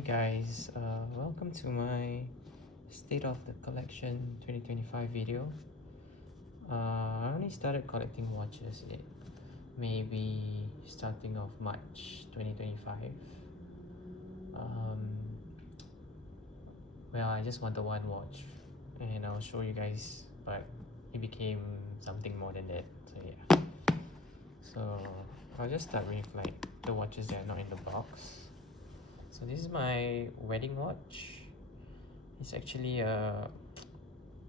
Hi guys, welcome to my State of the Collection 2025 video. I only started collecting watches in maybe starting of March 2025. Well, I just wanted one watch and I'll show you guys, but it became something more than that, so yeah. So I'll just start with like the watches that are not in the box. So this is my wedding watch. It's actually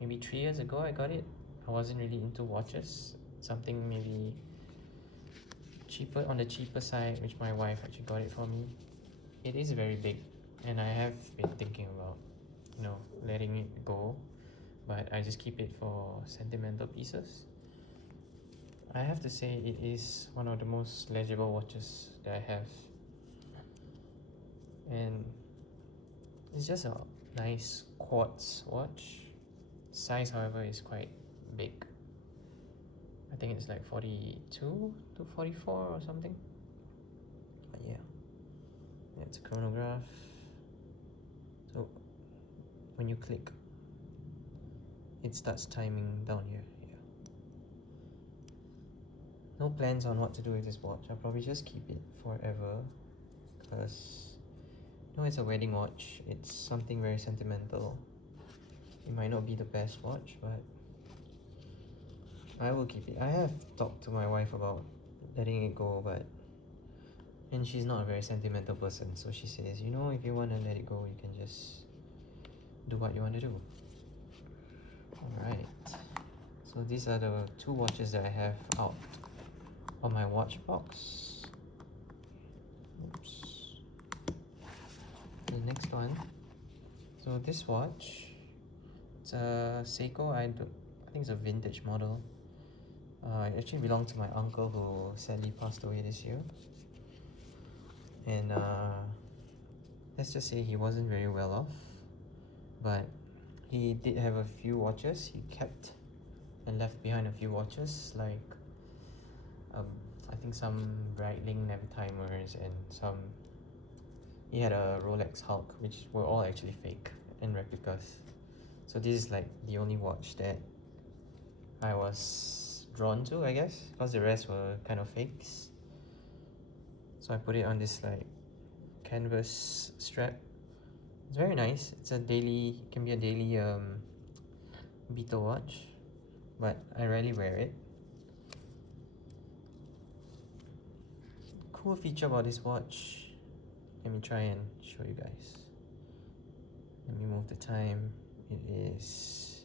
maybe 3 years ago I got it. I wasn't really into watches. Something maybe cheaper, on the cheaper side, which my wife actually got it for me. It is very big and I have been thinking about, letting it go, but I just keep it for sentimental pieces. I have to say it is one of the most legible watches that I have. And it's just a nice quartz watch. Size, however, is quite big. I think it's like 42 to 44 or something. But yeah, it's a chronograph. So when you click, it starts timing down here. Yeah. No plans on what to do with this watch. I'll probably just keep it forever because it's a wedding watch. It's something very sentimental. It might not be the best watch, but I will keep it. I have talked to my wife about letting it go, and she's not a very sentimental person, so she says, if you want to let it go, you can just do what you want to do. Alright, so these are the two watches that I have out on my watch box. Oops. The next one, so this watch, it's a Seiko. I think it's a vintage model. It actually belonged to my uncle who sadly passed away this year, and let's just say he wasn't very well off, but he did have a few watches. He kept and left behind a few watches, like I think some Breitling Navtimers and some. He had a Rolex Hulk, which were all actually fake and replicas. So this is like the only watch that I was drawn to, I guess, because the rest were kind of fakes. So I put it on this like canvas strap. It's very nice. Can be a daily beetle watch, but I rarely wear it. Cool feature about this watch, let me try and show you guys. Let me move the time. It is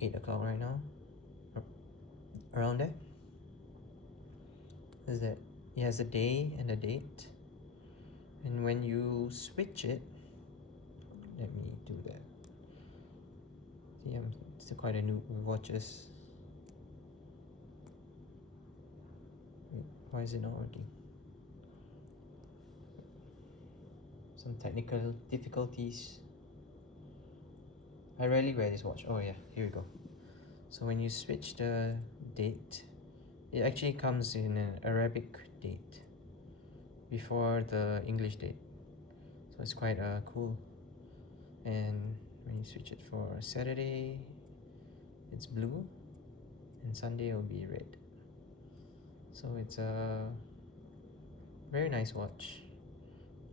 8 o'clock right now, around there. Is that it has a day and a date, and when you switch it, let me do that. See, I'm still quite a noob with watches. Wait, why is it not working? Some technical difficulties. I rarely wear this watch. Oh yeah, here we go. So when you switch the date, it actually comes in an Arabic date before the English date. So it's quite cool. And when you switch it for Saturday, it's blue, and Sunday will be red. So it's a very nice watch.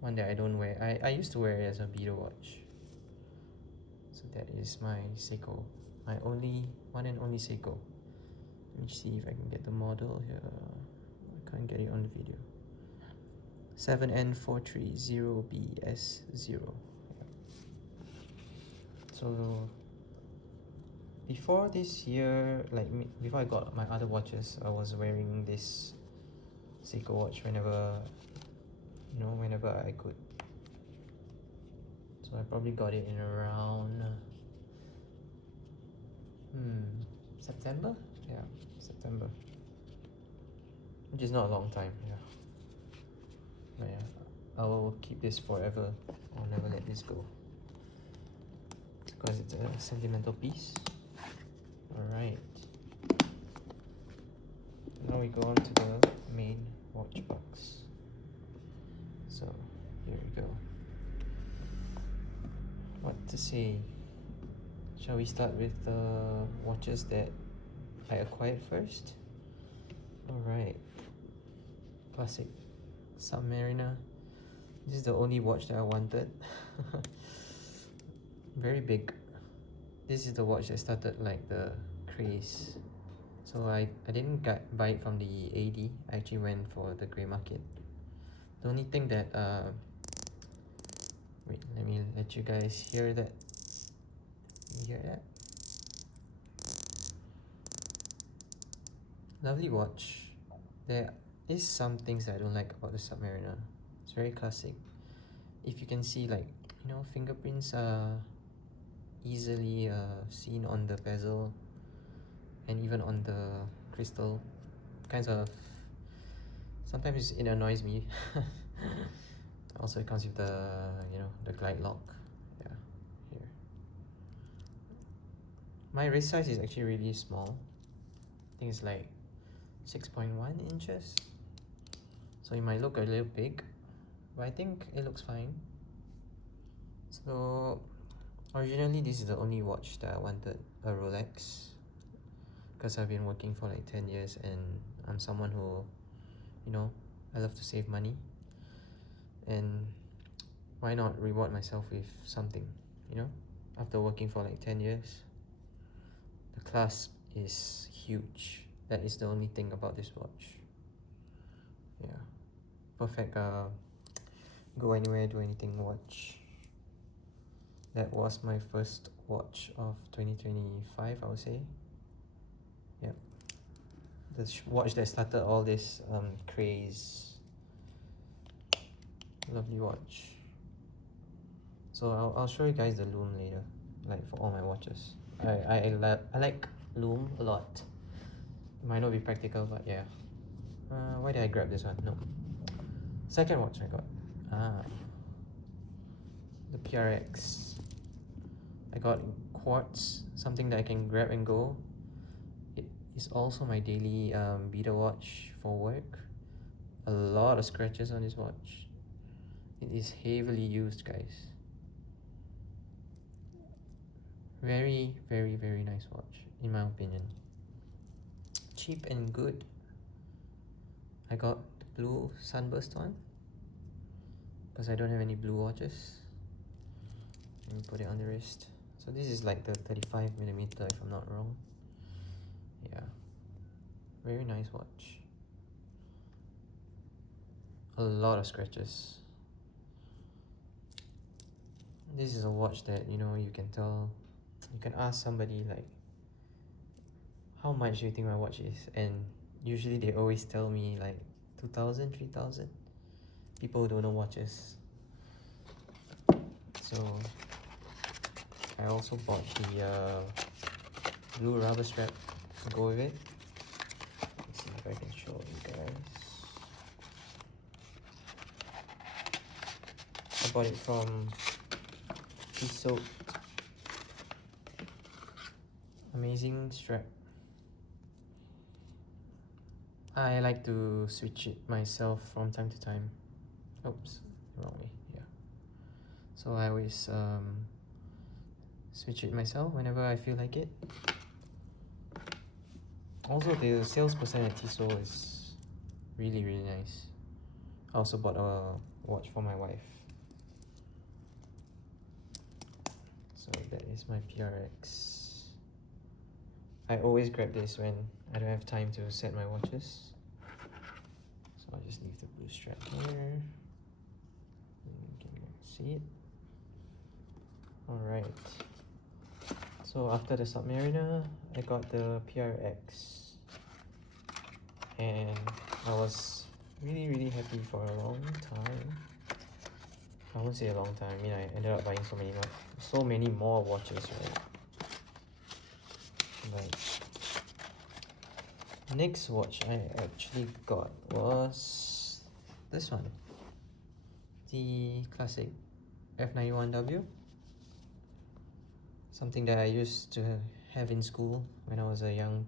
One that I don't wear. I used to wear it as a beetle watch. So that is my Seiko, my one and only Seiko. Let me see if I can get the model here. I can't get it on the video. 7N430BS0. So before this year, before I got my other watches, I was wearing this Seiko watch whenever I could. So I probably got it in around September? Yeah, September. Which is not a long time, yeah. But yeah, I will keep this forever. I'll never let this go, because it's a sentimental piece. Alright. Now we go on to the main watch box. So Here we go. What to say? Shall we start with the watches that I acquired first? Alright. Classic Submariner. This is the only watch that I wanted. Very big. This is the watch that started like the craze. So I didn't buy it from the AD. I actually went for the grey market. The only thing that wait, let me let you guys hear that. You hear that? Lovely watch. There is some things that I don't like about the Submariner. It's very classic. If you can see, like, you know, fingerprints are easily seen on the bezel and even on the crystal. Kinds of, sometimes it annoys me. Also, it comes with the, you know, the glide lock. Yeah, here. My wrist size is actually really small. I think it's like 6.1 inches. So it might look a little big, but I think it looks fine. So originally this is the only watch that I wanted, a Rolex, because I've been working for like 10 years and I'm someone who, you know, I love to save money, and why not reward myself with something, you know? After working for like 10 years, the clasp is huge. That is the only thing about this watch. Yeah, perfect go anywhere, do anything watch. That was my first watch of 2025, I would say. Yeah, the watch that started all this craze. Lovely watch. So I'll show you guys the lume later, like for all my watches. I like lume a lot. It might not be practical, but yeah. Why did I grab this one? No. Second watch I got. The PRX. I got quartz, something that I can grab and go. It is also my daily beater watch for work. A lot of scratches on this watch. It is heavily used, guys. Very, very, very nice watch, in my opinion. Cheap and good. I got the blue sunburst one because I don't have any blue watches. Let me put it on the wrist. So this is like the 35mm if I'm not wrong. Yeah, very nice watch. A lot of scratches. This is a watch that, you know, you can tell, you can ask somebody like, how much do you think my watch is? And usually they always tell me like 2,000, 3,000. People who don't know watches. So I also bought the blue rubber strap to go with it. Let's see if I can show you guys. I bought it from Tissot. Amazing strap. I like to switch it myself from time to time. Oops, wrong way. Yeah. So I always switch it myself whenever I feel like it. Also, the salesperson at Tissot is really, really nice. I also bought a watch for my wife. So that is my PRX. I always grab this when I don't have time to set my watches. So I'll just leave the blue strap here. You can see it. Alright. So after the Submariner, I got the PRX. And I was really, really happy for a long time. I won't say a long time. I mean, I ended up buying so many more watches, right? But next watch I actually got was this one, the classic F91W. Something that I used to have in school when I was a young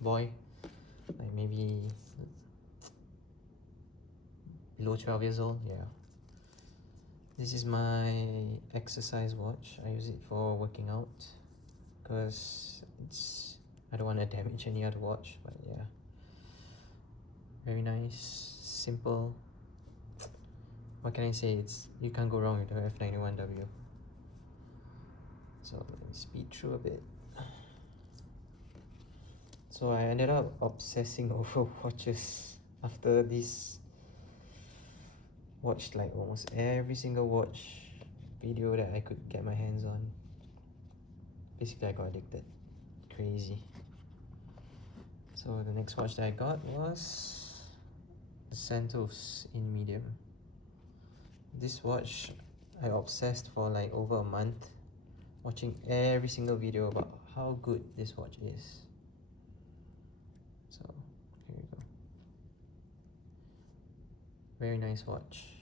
boy, like maybe below 12 years old. Yeah, This is my exercise watch. I use it for working out because I don't want to damage any other watch, but yeah. Very nice, simple. What can I say? You can't go wrong with the F91W. So let me speed through a bit. So I ended up obsessing over watches after this. Watched like almost every single watch video that I could get my hands on. Basically I got addicted. Crazy. So the next watch that I got was the Santos in medium. This watch I obsessed for like over a month, watching every single video about how good this watch is. So here we go. Very nice watch.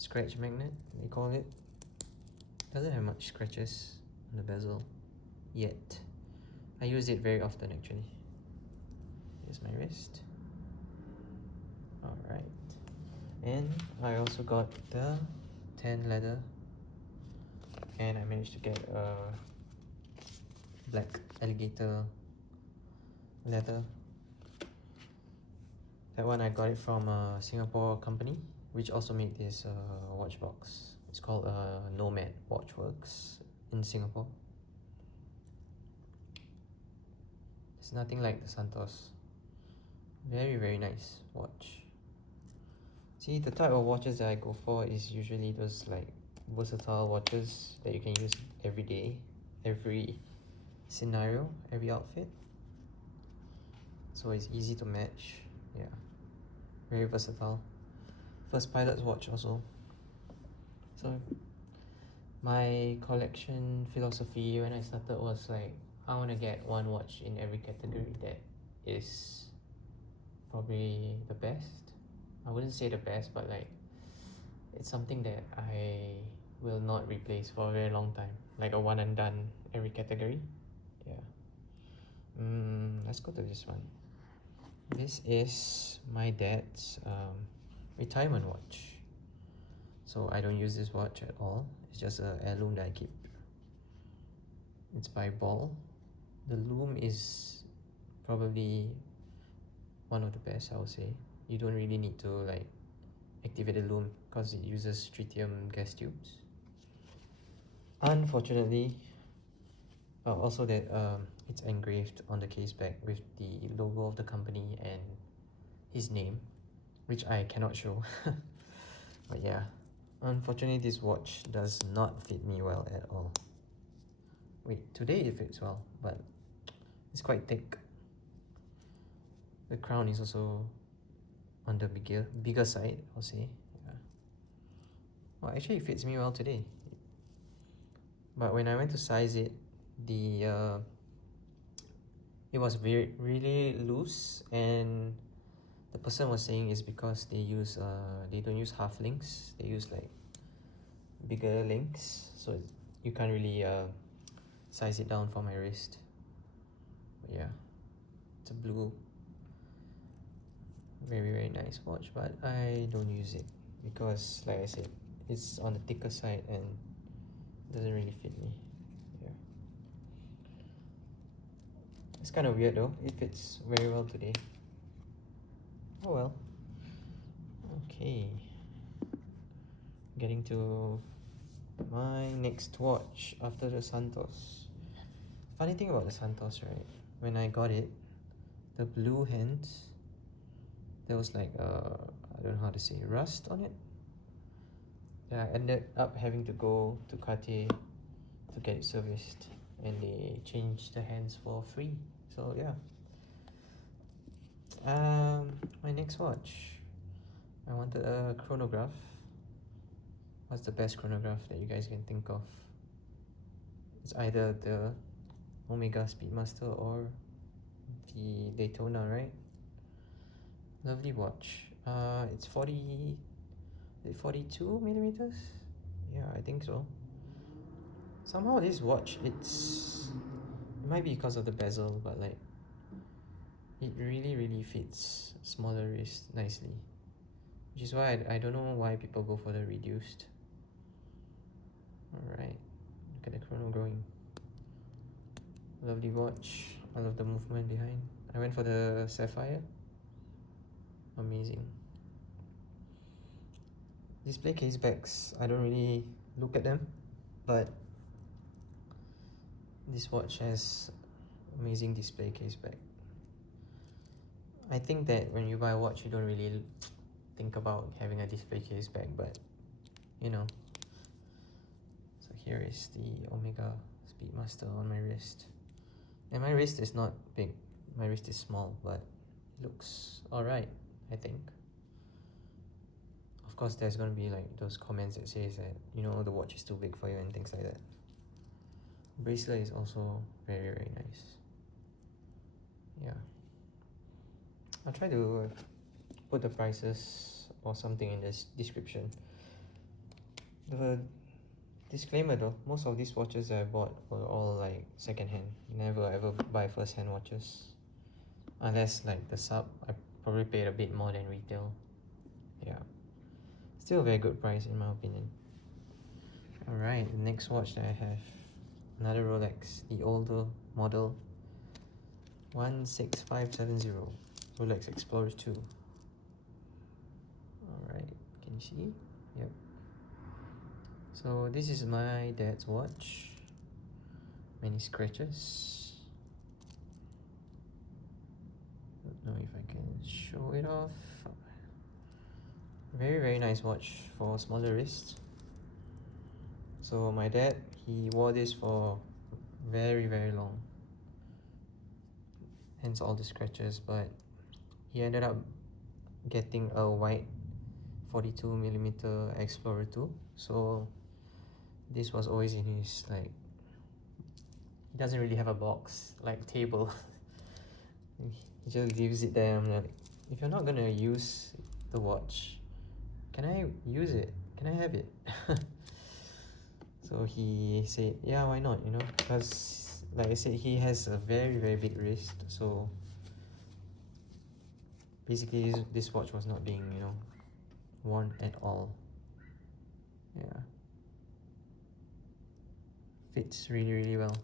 Scratch magnet, they call it. Doesn't have much scratches on the bezel yet. I use it very often actually. Here's my wrist. Alright. And I also got the tan leather. And I managed to get a black alligator leather. That one I got it from a Singapore company which also made this watch box. It's called Nomad Watchworks in Singapore. It's nothing like the Santos. Very, very nice watch. See, the type of watches that I go for is usually those like versatile watches that you can use every day, every scenario, every outfit. So it's easy to match. Yeah, very versatile. First pilot's watch also. So my collection philosophy when I started was like, I want to get one watch in every category that is probably the best. I wouldn't say the best, but like it's something that I will not replace for a very long time, like a one and done every category. Yeah. Let's go to this one. This is my dad's retirement watch. So I don't use this watch at all. It's just an heirloom that I keep. It's by Ball. The loom is probably one of the best, I would say. You don't really need to like activate the loom because it uses tritium gas tubes. Unfortunately, also that it's engraved on the case back with the logo of the company and his name, which I cannot show. But yeah, unfortunately this watch does not fit me well at all. Wait, today it fits well, but it's quite thick. The crown is also on the bigger side, I'll say. Yeah. Well, actually it fits me well today. But when I went to size it, it was really loose, and the person was saying it's because they don't use half links, they use like bigger links, so you can't really size it down for my wrist. But yeah, it's a blue, very nice watch, but I don't use it because like I said, it's on the thicker side and doesn't really fit me. Yeah, it's kind of weird though. It fits very well today. Oh well. Okay, getting to my next watch after the Santos. Funny thing about the Santos, right? When I got it, the blue hands, there was like I don't know how to say, rust on it. And I ended up having to go to Cartier to get it serviced, and they changed the hands for free. So yeah. My next watch, I wanted a chronograph. What's the best chronograph that you guys can think of? It's either the Omega Speedmaster or the Daytona, right? Lovely watch. It's 42 millimeters? Yeah, I think so. Somehow this watch, it might be because of the bezel, but like it really fits smaller wrist nicely, which is why I don't know why people go for the reduced. Alright, look at the chrono growing. Lovely watch. I love the movement behind. I went for the sapphire. Amazing. Display case backs, I don't really look at them, but this watch has amazing display case back. I think that when you buy a watch, you don't really think about having a display case back, but you know. So here is the Omega Speedmaster on my wrist. And my wrist is not big, my wrist is small, but it looks alright, I think. Of course, there's gonna be like those comments that says that, you know, the watch is too big for you and things like that. Bracelet is also very, very nice. Yeah. I'll try to put the prices or something in the description. The disclaimer though, most of these watches that I bought were all like second-hand. Never ever buy first-hand watches. Unless like the sub, I probably paid a bit more than retail. Yeah. Still a very good price in my opinion. Alright, the next watch that I have, another Rolex, the older model 16570, Rolex Explorer 2. Alright, can you see? Yep. So this is my dad's watch. Many scratches. Don't know if I can show it off. Very, very nice watch for smaller wrists. So my dad, he wore this for very, very long. Hence all the scratches, but he ended up getting a white 42mm Explorer 2. So this was always in his, like, he doesn't really have a box, like table. He just leaves it there. I'm like, if you're not gonna use the watch, can I use it? Can I have it? So he said, yeah, why not, you know, because like I said, he has a very, very big wrist, so basically this watch was not being, you know, worn at all. Yeah, fits really, really well.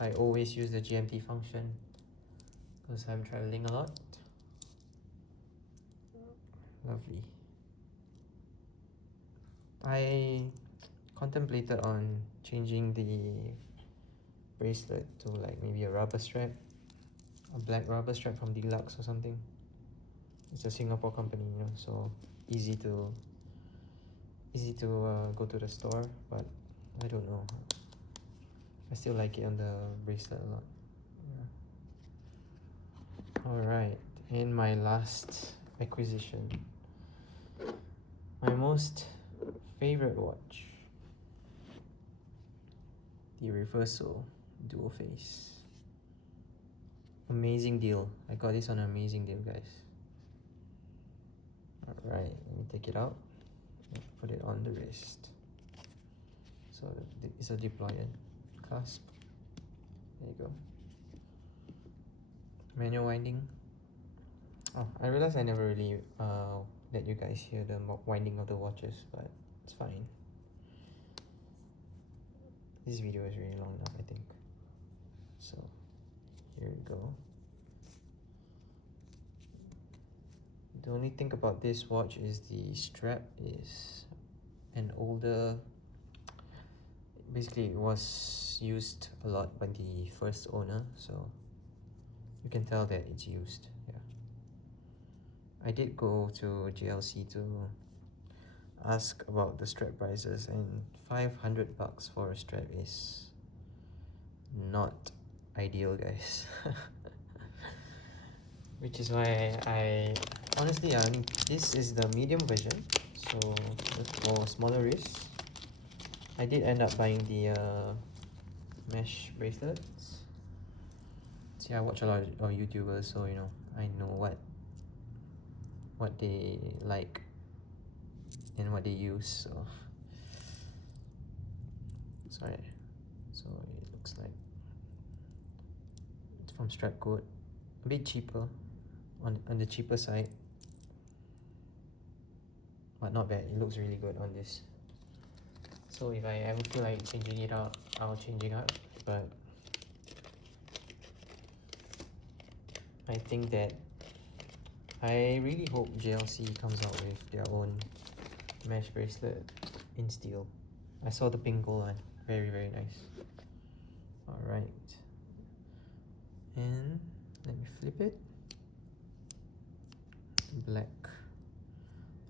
I always use the GMT function because I'm traveling a lot. Lovely. I contemplated on changing the bracelet to like maybe a rubber strap, a black rubber strap from Deluxe or something. It's a Singapore company, you know, so easy to go to the store, but I don't know. I still like it on the bracelet a lot. Yeah. Alright, and my last acquisition, my most favorite watch, the Reverso duoface. Amazing deal. I got this on an amazing deal, guys. Alright, let me take it out and put it on the wrist. So it's a deployed clasp. There you go. Manual winding. Oh, I realized I never really let you guys hear the winding of the watches, but it's fine. This video is really long enough, I think. So here we go. The only thing about this watch is the strap is an older, basically it was used a lot by the first owner, so you can tell that it's used. Yeah, I did go to JLC to ask about the strap prices, and $500 for a strap is not ideal, guys. Which is why I honestly, I mean, this is the medium version, so for smaller wrists. I did end up buying the mesh bracelets. See, I watch a lot of YouTubers, so you know, I know what they like and what they use. So sorry, so it looks like it's from Strapcode, a bit cheaper, on the cheaper side, but not bad. It looks really good on this. So if I ever feel like changing it out, I'll change it out. But I think that I really hope JLC comes out with their own mesh bracelet in steel. I saw the pink gold one, very nice. Alright, and let me flip it. Black.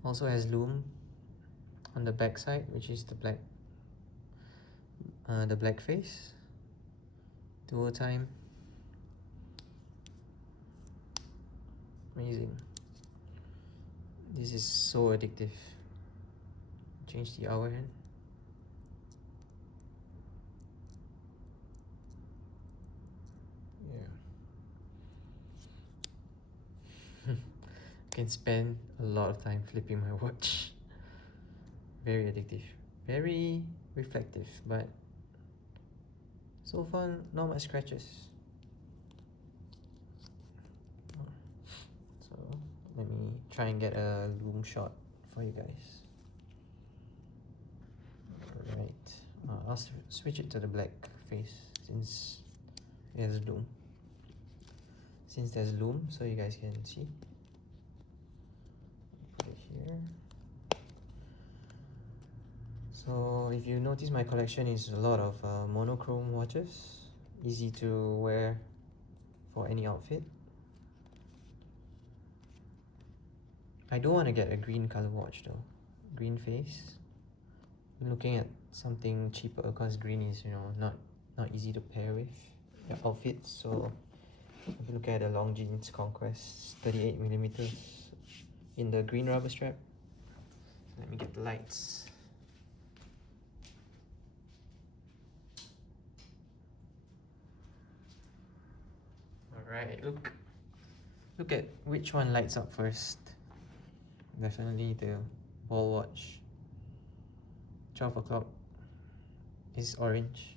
Also has loom on the back side, which is the black face. Dual time. Amazing. This is so addictive. Change the hour hand. Yeah. Can spend a lot of time flipping my watch. Very addictive. Very reflective, but so far not much scratches. So let me try and get a loom shot for you guys. Alright, I'll switch it to the black face since there's loom. Since there's loom, so you guys can see. Put it here. So if you notice, my collection is a lot of monochrome watches, easy to wear for any outfit. I don't want to get a green color watch though, green face. I'm looking at something cheaper because green is, you know, not easy to pair with your outfits. So I'm looking at a Longines Conquest 38mm in the green rubber strap. Let me get the lights. Alright, look at which one lights up first. Definitely the wall watch. 12 o'clock is orange.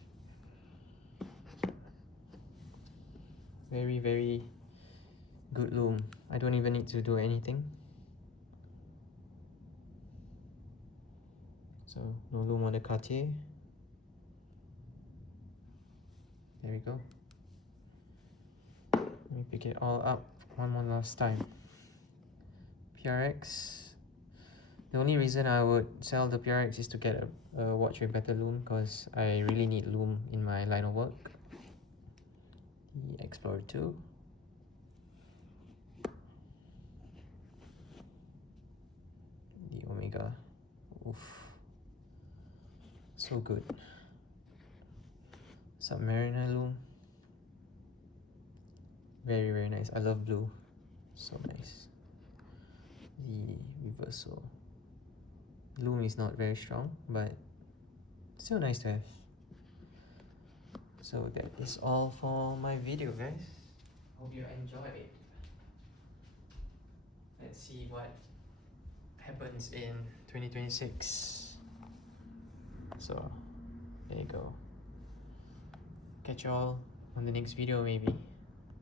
Very good loom. I don't even need to do anything. So no loom on the Cartier. There we go. Let me pick it all up one more last time. PRX. The only reason I would sell the PRX is to get a watch with better loom, because I really need loom in my line of work. The Explorer 2. The Omega. Oof. So good. Submariner loom. Very nice. I love blue. So nice. The Reverso. Loom is not very strong, but still nice to have. So that is all for my video, guys. Hope you enjoyed. Let's see what happens in 2026. So there you go. Catch you all on the next video maybe.